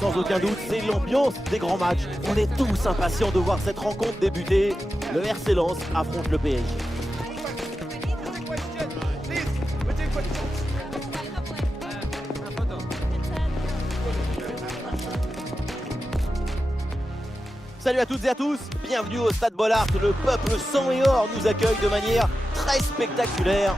Sans aucun doute, c'est l'ambiance des grands matchs. On est tous impatients de voir cette rencontre débuter. Le RC Lens affronte le PSG. Salut à toutes et à tous, bienvenue au Stade Bollaert. Le peuple sang et or nous accueille de manière très spectaculaire.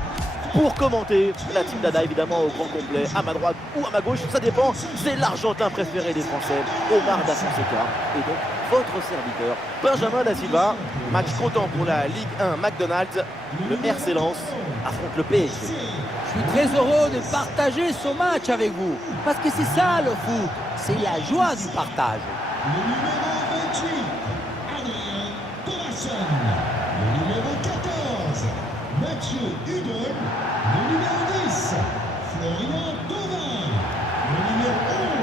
Pour commenter, la team Dada évidemment au grand complet, à ma droite ou à ma gauche, ça dépend. C'est l'Argentin préféré des Français, Omar Da Fonseca, et donc votre serviteur, Benjamin Da Silva. Match comptant pour la Ligue 1 McDonald's, le RC Lens affronte le PSG. Je suis très heureux de partager ce match avec vous, parce que c'est ça le foot, c'est la joie du partage. Le numéro 28, Adrien Thomasson. Le numéro 14, Mathieu Hudon. Le numéro 10, Florian Thauvin. Le numéro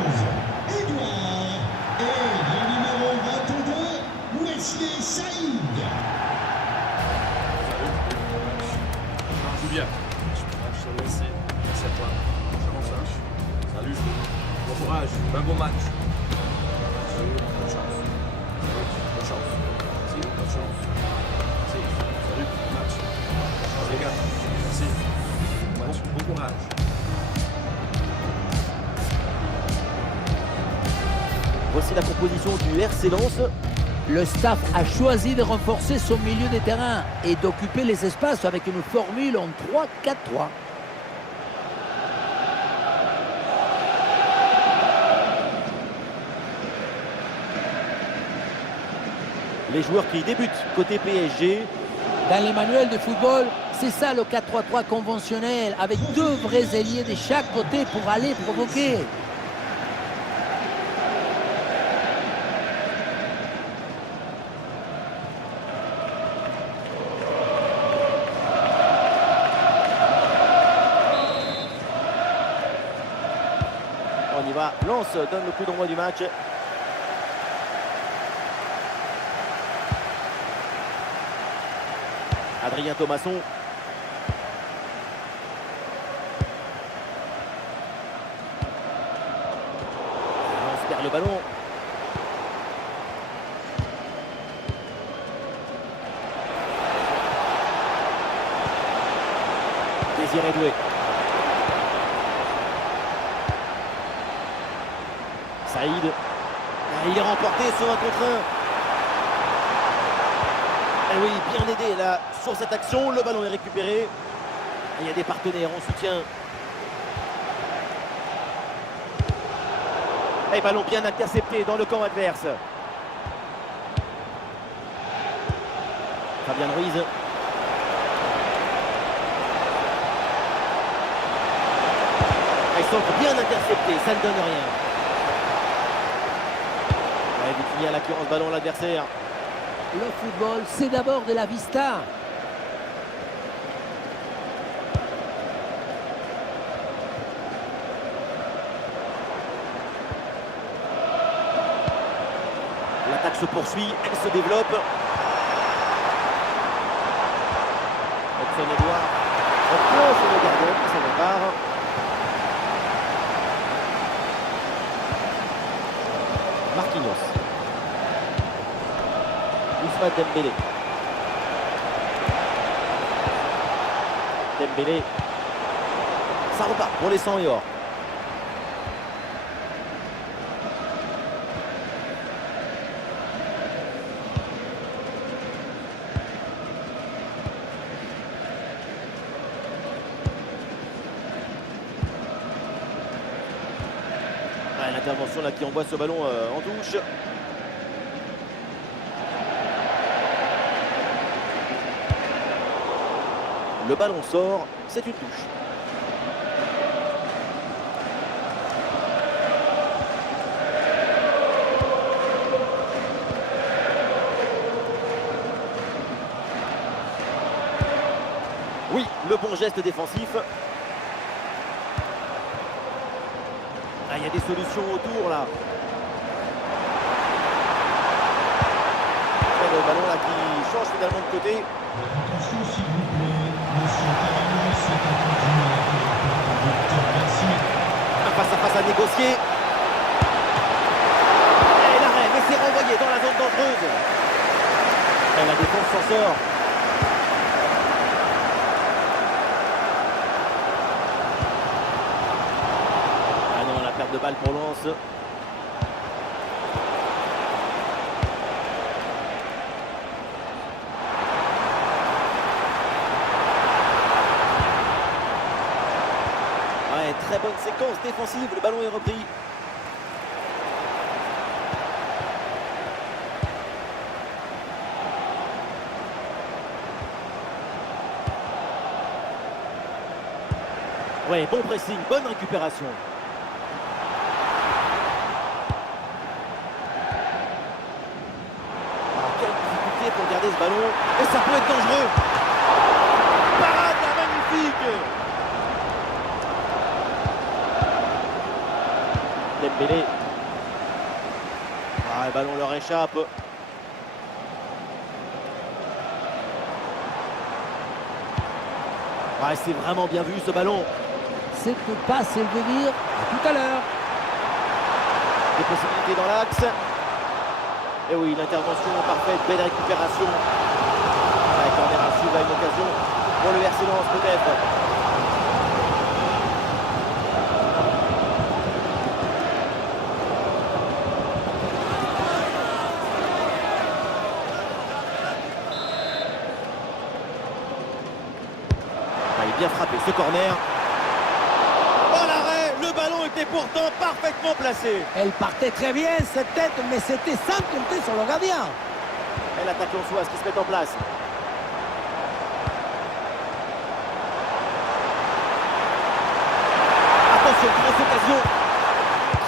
11, Edouard. Et le numéro 22, Wesley Saïd. Julien, je te remercie. Merci à toi. Comment ça? Salut, bon courage, un bon match. Bonne chance. Bonne chance. Merci, bonne chance. Merci. Salut, bon match. Les gars, merci. Bon courage. Voici la composition du RC Lens. Le staff a choisi de renforcer son milieu de terrain et d'occuper les espaces avec une formule en 3-4-3. Les joueurs qui débutent côté PSG. Dans les manuels de football, c'est ça le 4-3-3 conventionnel, avec deux vrais ailiers de chaque côté pour aller provoquer. On y va, Lens donne le coup d'envoi du match. Adrien Thomasson. Lens perd le ballon. Désiré Doué. Saïd. Il est remporté sur un contre un. Et oui, bien aidé là sur cette action. Le ballon est récupéré. Et il y a des partenaires en soutien. Et ballon bien intercepté dans le camp adverse. Fabien Ruiz. Il centre bien intercepté, ça ne donne rien. Ouais, il finit à l'acquérance ballon à l'adversaire. Le football, c'est d'abord de la vista. L'attaque se poursuit, elle se développe. Hudson Edouard reprend sur le gardien pour son départ. Marquinhos. Ousmane Dembélé. Dembélé. Ça repart pour les 100 et or. Ouais, l'intervention là qui envoie ce ballon en touche. Le ballon sort, c'est une touche. Oui, le bon geste défensif. Ah, il y a des solutions autour là. Et le ballon là qui change finalement de côté. Attention s'il vous plaît, monsieur Carlos est attendu avec le docteur Garcia. Un face à face à négocier. dangereuse. Et la défense s'en sort. Ah non, la perte de balle pour Lens. Ouais, très bonne séquence défensive, le ballon est repris. Ouais, bon pressing, bonne récupération. Ah, quelle difficulté pour garder ce ballon. Et ça peut être dangereux. Parade, magnifique. Dembélé. Ah, le ballon leur échappe. Ouais, c'est vraiment bien vu ce ballon. Cette passe, elle veut dire à tout à l'heure. Des possibilités dans l'axe. Et oui, l'intervention parfaite, belle récupération. Ouais, corner à suivre, une occasion pour le RC Lens peut-être. Il est bien frappé ce corner. Oh l'arrêt, le ballon était pourtant parfaitement placé. Elle partait très bien, cette tête, mais c'était sans compter sur le gardien. Et l'attaque lensoise qui se met en place. Attention, grosse occasion.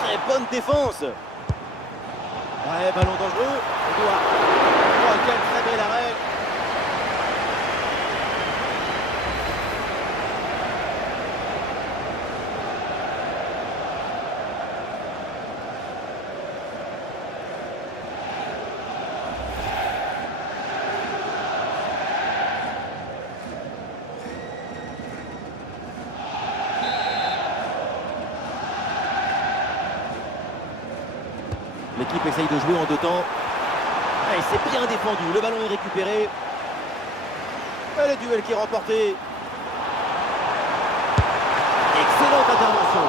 Très bonne défense. Ouais, ballon dangereux. Edouard. Oh, quel très bel arrêt. L'équipe essaye de jouer en deux temps. Et c'est bien défendu. Le ballon est récupéré. Et le duel qui est remporté. Excellente intervention.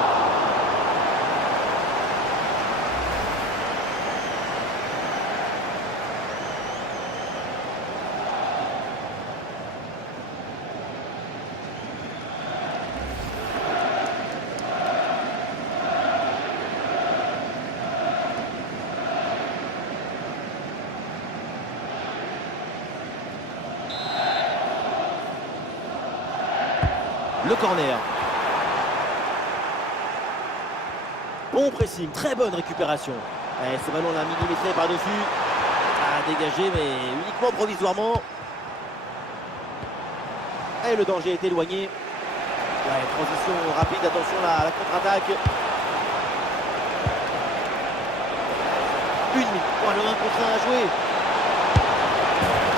Le corner. Bon pressing, très bonne récupération. Et ce ballon l'a millimétré par-dessus. À dégager, mais uniquement provisoirement. Et le danger est éloigné. Ouais, transition rapide, attention là, à la contre-attaque. Une minute, le 1 contre 1 à jouer.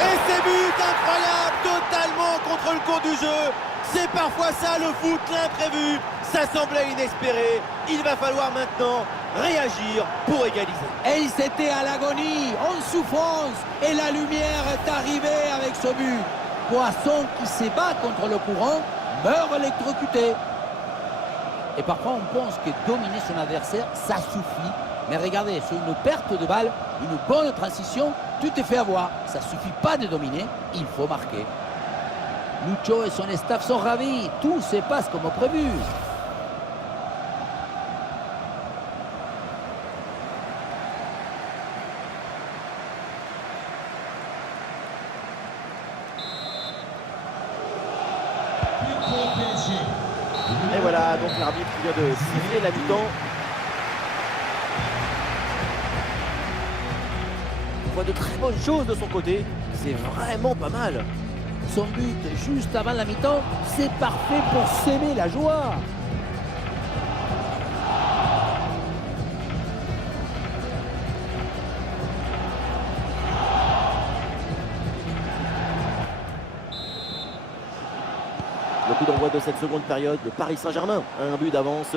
Et c'est but incroyable, totalement contre le cours du jeu. C'est parfois ça le foot, l'imprévu. Ça semblait inespéré. Il va falloir maintenant réagir pour égaliser. Et ils étaient à l'agonie, en souffrance. Et la lumière est arrivée avec ce but. Poisson qui s'ébat contre le courant meurt électrocuté. Et parfois on pense que dominer son adversaire, ça suffit. Mais regardez, sur une perte de balle, une bonne transition, tu te fais avoir. Ça suffit pas de dominer, il faut marquer. Lucho et son staff sont ravis. Tout se passe comme prévu. Et voilà, donc l'arbitre vient de siffler la mi-temps. On voit de très bonnes choses de son côté. C'est vraiment pas mal. Son but juste avant la mi-temps, c'est parfait pour s'aimer la joie. Le coup d'envoi de cette seconde période, le Paris Saint-Germain a un but d'avance.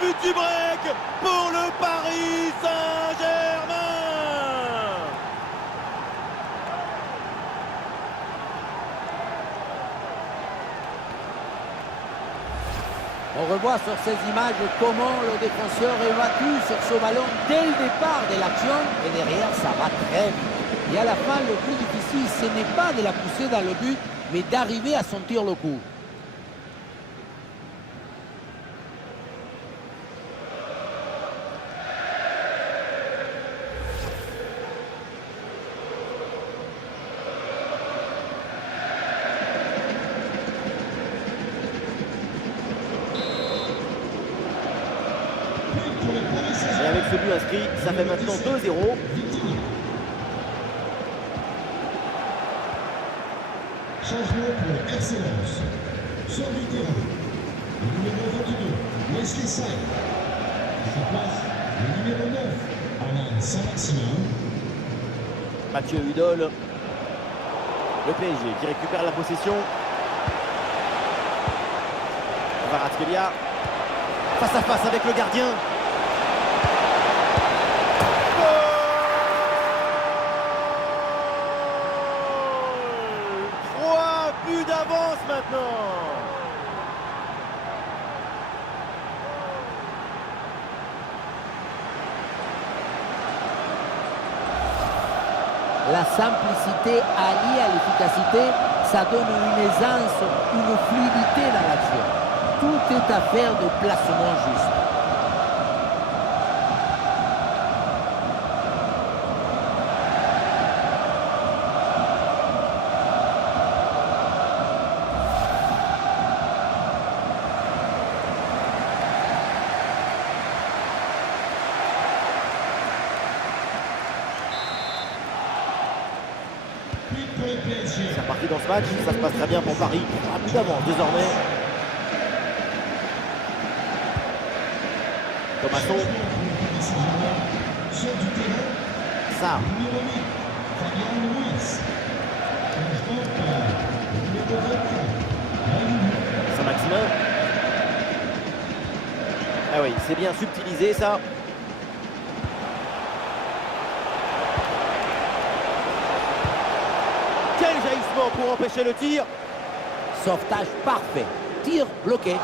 but du break pour le Paris Saint-Germain. On revoit sur ces images comment le défenseur est battu sur ce ballon dès le départ de l'action et derrière ça va très vite. Et à la fin, le plus difficile, ce n'est pas de la pousser dans le but, mais d'arriver à sentir le coup. Et avec ce but inscrit, ça fait maintenant 2-0. Changement pour le RC Lens. Sort du terrain. Le numéro 22, Wesley Saïd. À sa place, le numéro 9, Alan Saint-Maximin. Mathieu Hudol. Le PSG qui récupère la possession. Kvaratskhelia. Face à face avec le gardien. D'avance maintenant. La simplicité alliée à l'efficacité, ça donne une aisance, une fluidité dans l'action. Tout est affaire de placement juste. C'est reparti dans ce match, ça se passe très bien pour Paris, rapidement désormais. Thomasson. Ça. Saint-Maximin. Ah oui, c'est bien subtilisé ça. Quel jaillissement pour empêcher le tir. Sauvetage parfait. Tir bloqué.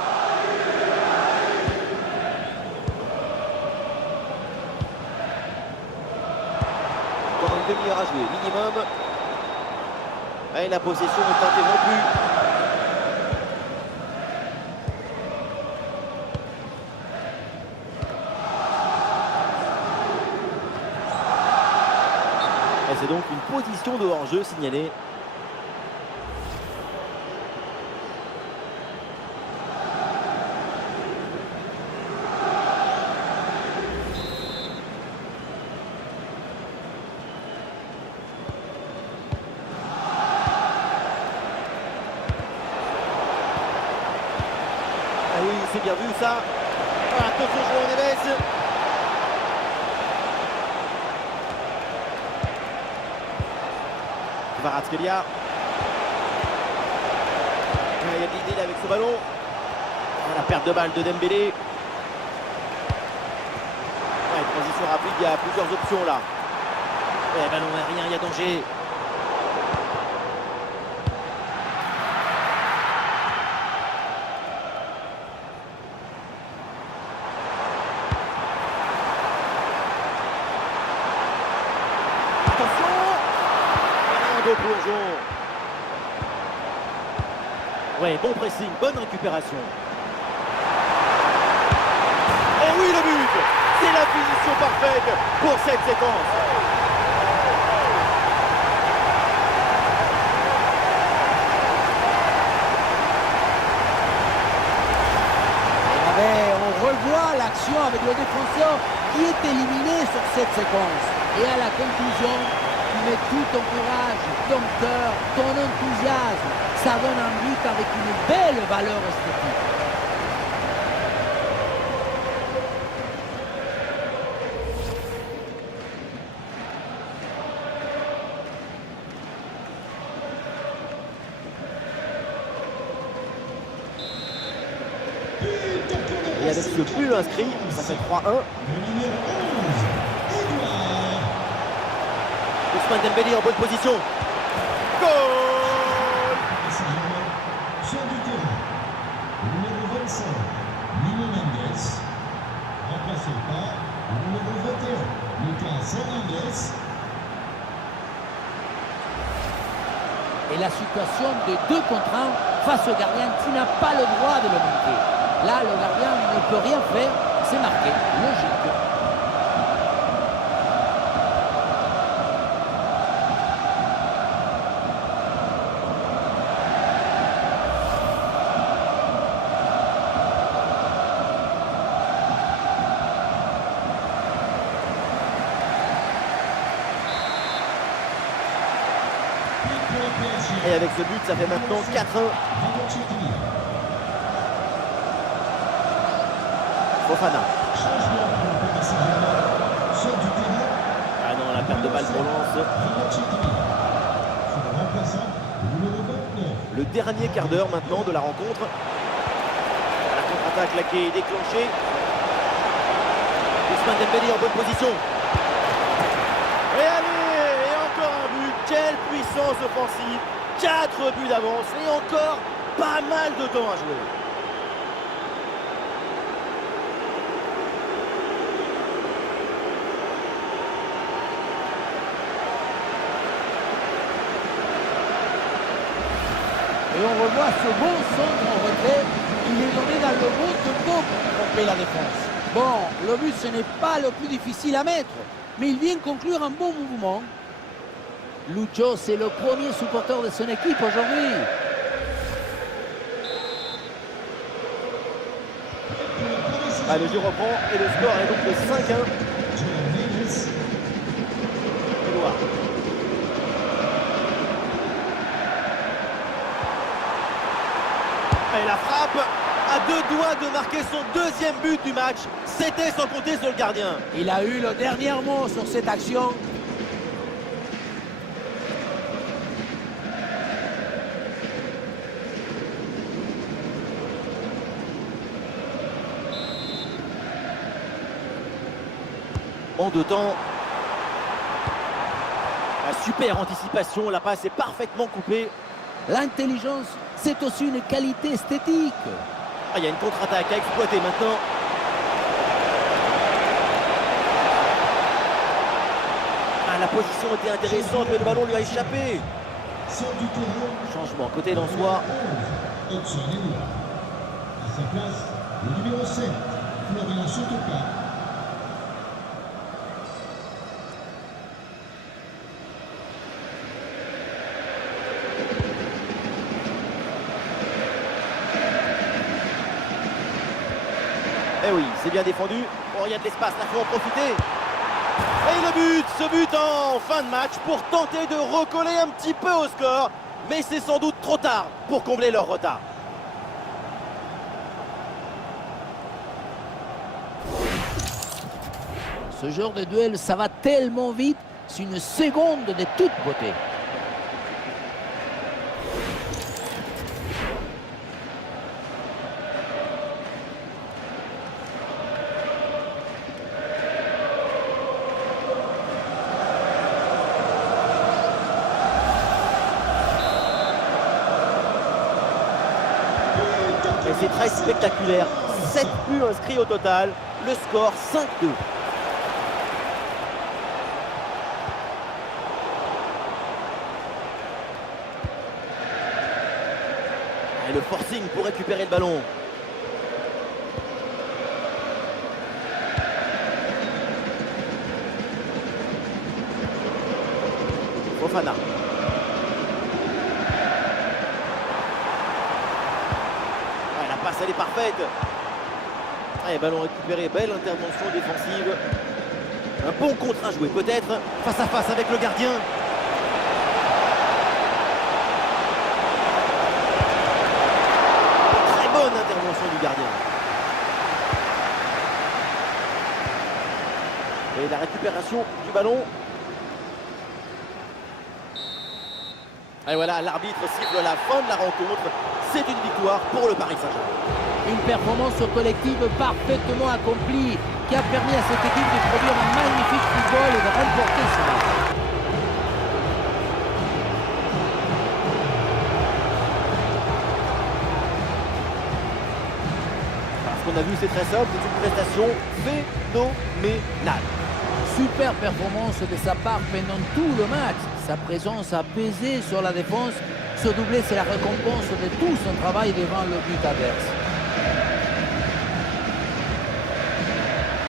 Encore une demi-heure à jouer, minimum. Et la possession est interrompue. Et c'est donc une position de hors-jeu signalée. Ah oui, c'est bien vu ça. Ah, attention, joueur Neves. Kvaratskhelia. Il y a de l'idée avec ce ballon. La perte de balle de Dembélé. Transition rapide, il y a plusieurs options là. Et ballon aérien, il y a danger. Attention. Un beau plongeon. Ouais, bon pressing, bonne récupération. Et oui, le but! C'est la finition parfaite pour cette séquence. On revoit l'action avec le défenseur qui est éliminé sur cette séquence. Et à la conclusion, tu mets tout ton courage, ton cœur, ton enthousiasme. Ça donne un but avec une belle valeur esthétique. Il y a de avec ce but inscrit, ça fait 3-1. Le numéro 11, Edouard. Ousmane Dembélé en bonne position. Goal! Saint-Germain sort du terrain. Le numéro 25, Nuno Mendes. Remplacé par le numéro 21, Lucas Hernandez. Et la situation de 2 contre 1 face au gardien qui n'a pas le droit de le manquer. Là, le gardien ne peut rien faire, c'est marqué, logique. Pour le PSG, Et avec ce but, ça fait maintenant 4-1. Bravo Tchekini. Fofana. Changement pour le Paris Saint-Germain. Sort du terrain. Ah non, la perte de balle pour Lens. Bravo Tchekini. Sur le remplaçant, le numéro 29. Le dernier quart d'heure maintenant de la rencontre. La contre-attaque là qui est déclenchée. Ousmane Dembélé en bonne position. Et allez, et encore un but. Quelle puissance offensive. 4 buts d'avance et encore pas mal de temps à jouer. Et on revoit ce bon centre en retrait. Il est donné dans le bon tempo pour tromper la défense. Bon, le but ce n'est pas le plus difficile à mettre, mais il vient conclure un bon mouvement. Lucho, c'est le premier supporter de son équipe aujourd'hui. Ah, le jeu reprend et le score est donc de 5-1. Joao Mendes. Edouard. Et la frappe à 2 doigts de marquer son 2e but du match. C'était sans compter sur le gardien. Il a eu le dernier mot sur cette action. En 2 temps. La super anticipation, la passe est parfaitement coupée. L'intelligence, c'est aussi une qualité esthétique. Ah, il y a une contre-attaque à exploiter maintenant. Ah, la position était intéressante, mais le ballon lui a échappé. Sort du terrain. Changement côté lensois. 11, Hudson Edouard. À sa place, le numéro 7, Florian Sotoka. Eh oui, c'est bien défendu. Oh, il y a de l'espace, là, faut en profiter. Et le but, ce but en fin de match pour tenter de recoller un petit peu au score. Mais c'est sans doute trop tard pour combler leur retard. Ce genre de duel, ça va tellement vite, c'est une seconde de toute beauté. Et c'est très spectaculaire. 7 buts inscrits au total. Le score 5-2. Et le forcing pour récupérer le ballon. Fofana. La passe, elle est parfaite. Allez, ballon récupéré, belle intervention défensive. Un bon contre à jouer peut-être. Face à face avec le gardien. Très bonne intervention du gardien. Et la récupération du ballon. Et voilà, l'arbitre siffle la fin de la rencontre. c'est une victoire pour le Paris Saint-Germain. Une performance collective parfaitement accomplie qui a permis à cette équipe de produire un magnifique football et de remporter ce match. Ce qu'on a vu, c'est très simple, c'est une prestation phénoménale. Super performance de sa part pendant tout le match. Sa présence a pesé sur la défense. Ce doublé, c'est la récompense de tout son travail devant le but adverse.